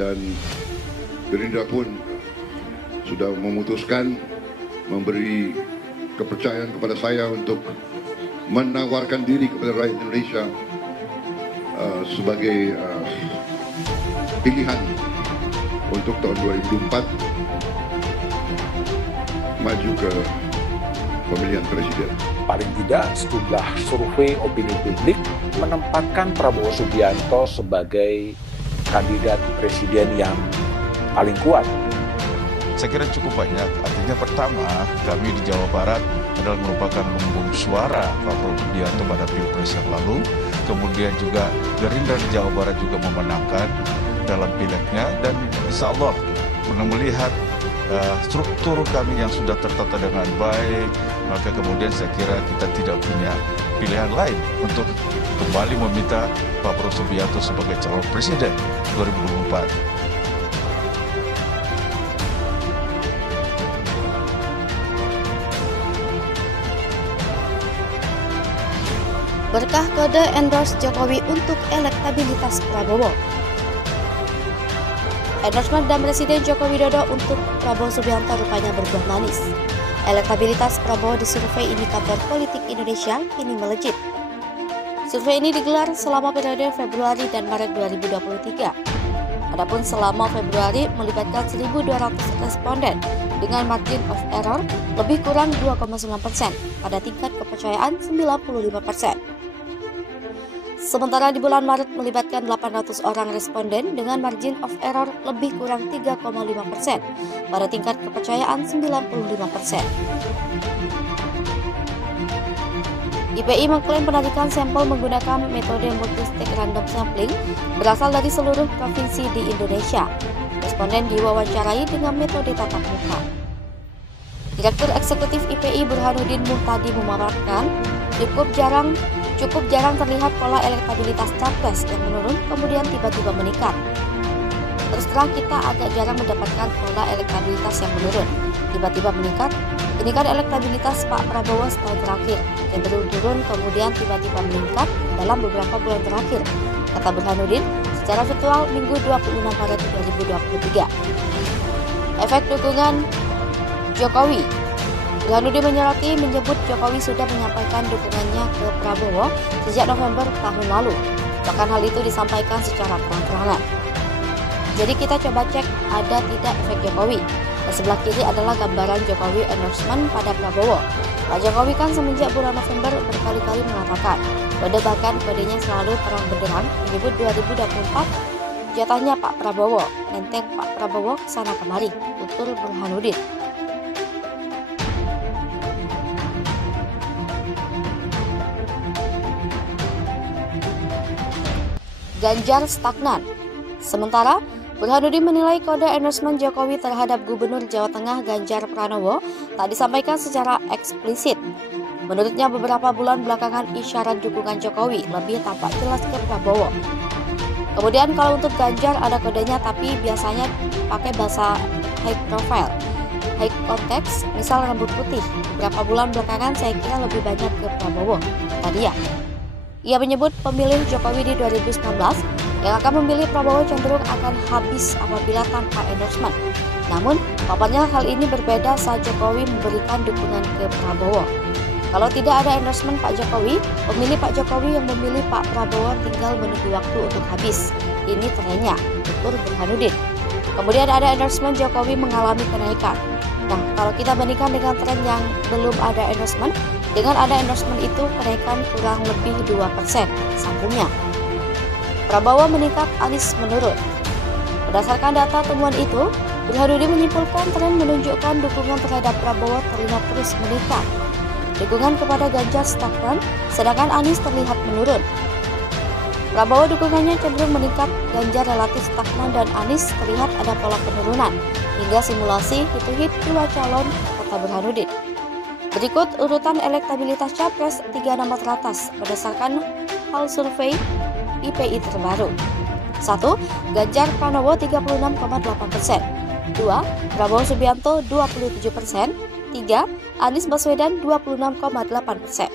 dan Gerindra pun sudah memutuskan memberi kepercayaan kepada saya untuk menawarkan diri kepada rakyat Indonesia sebagai pilihan untuk tahun 2024 maju ke pemilihan presiden. Paling tidak sejumlah survei opini publik menempatkan Prabowo Subianto sebagai kandidat presiden yang paling kuat. Saya kira cukup banyak. Artinya pertama, kami di Jawa Barat adalah merupakan lumbung suara Prabowo Subianto pada Pilpres yang lalu. Kemudian juga Gerindra di Jawa Barat juga memenangkan dalam pileknya, dan insya Allah melihat struktur kami yang sudah tertata dengan baik, maka kemudian saya kira kita tidak punya pilihan lain untuk kembali meminta Pak Prabowo Subianto sebagai calon presiden 2024. Berkah kode endorse Jokowi untuk elektabilitas Prabowo. Endorsement dan Presiden Joko Widodo untuk Prabowo Subianto rupanya berbuah manis. Elektabilitas Prabowo di survei Indikator Politik Indonesia kini melejit. Survei ini digelar selama periode Februari dan Maret 2023. Adapun selama Februari melibatkan 1.200 responden dengan margin of error lebih kurang 2,9% pada tingkat kepercayaan 95%. Sementara di bulan Maret melibatkan 800 orang responden dengan margin of error lebih kurang 3,5% pada tingkat kepercayaan 95%. IPI mengklaim penarikan sampel menggunakan metode multi-stage random sampling berasal dari seluruh provinsi di Indonesia. Responden diwawancarai dengan metode tatap muka. Direktur Eksekutif IPI Burhanuddin Muhtadi memaparkan, cukup jarang terlihat pola elektabilitas capres yang menurun kemudian tiba-tiba meningkat. Terus terang kita agak jarang mendapatkan pola elektabilitas yang menurun, tiba-tiba meningkat. Ini kan elektabilitas Pak Prabowo setahun terakhir, cenderung turun kemudian tiba-tiba meningkat dalam beberapa bulan terakhir, kata Burhanuddin secara virtual Minggu 26 Maret 2023. Efek dukungan Jokowi. Burhanuddin menyebut Jokowi sudah menyampaikan dukungannya ke Prabowo sejak November tahun lalu. Bahkan hal itu disampaikan secara terang-terangan. Jadi kita coba cek ada tidak efek Jokowi. Dan sebelah kiri adalah gambaran Jokowi endorsement pada Prabowo. Pak Jokowi kan semenjak bulan November berkali-kali mengatakan, kodenya selalu terang benderang menyebut 2024 jatahnya Pak Prabowo, nenteng Pak Prabowo kesana kemari, tutur Burhanuddin. Ganjar stagnan. Sementara, Burhanuddin menilai kode endorsement Jokowi terhadap Gubernur Jawa Tengah Ganjar Pranowo tak disampaikan secara eksplisit. Menurutnya beberapa bulan belakangan isyarat dukungan Jokowi lebih tampak jelas ke Prabowo. Kemudian kalau untuk Ganjar ada kodenya tapi biasanya pakai bahasa high profile, high context, misal rambut putih. Beberapa bulan belakangan saya kira lebih banyak ke Prabowo. Tadi ya. Ia menyebut pemilih Jokowi di 2019 yang akan memilih Prabowo cenderung akan habis apabila tanpa endorsement. Namun, paparnya hal ini berbeda saat Jokowi memberikan dukungan ke Prabowo. Kalau tidak ada endorsement Pak Jokowi, pemilih Pak Jokowi yang memilih Pak Prabowo tinggal menunggu waktu untuk habis. Ini trennya, tutur Burhanuddin. Kemudian ada endorsement Jokowi mengalami kenaikan. Nah, kalau kita bandingkan dengan tren yang belum ada endorsement, dengan ada endorsement itu kenaikan kurang lebih 2%, sambungnya. Prabowo meningkat, Anies menurun. Berdasarkan data temuan itu, Burhanuddin menyimpulkan tren menunjukkan dukungan terhadap Prabowo terlihat terus meningkat. Dukungan kepada Ganjar stagnan, sedangkan Anies terlihat menurun. Prabowo dukungannya cenderung meningkat, Ganjar relatif stagnan dan Anies terlihat ada pola penurunan. Hingga simulasi hit-to-hit dua calon, kata Burhanuddin. Berikut urutan elektabilitas capres 3 nama teratas berdasarkan hal survei IPI terbaru. 1. Ganjar Pranowo 36,8%. 2. Prabowo Subianto 27%. 3. Anies Baswedan 26,8%.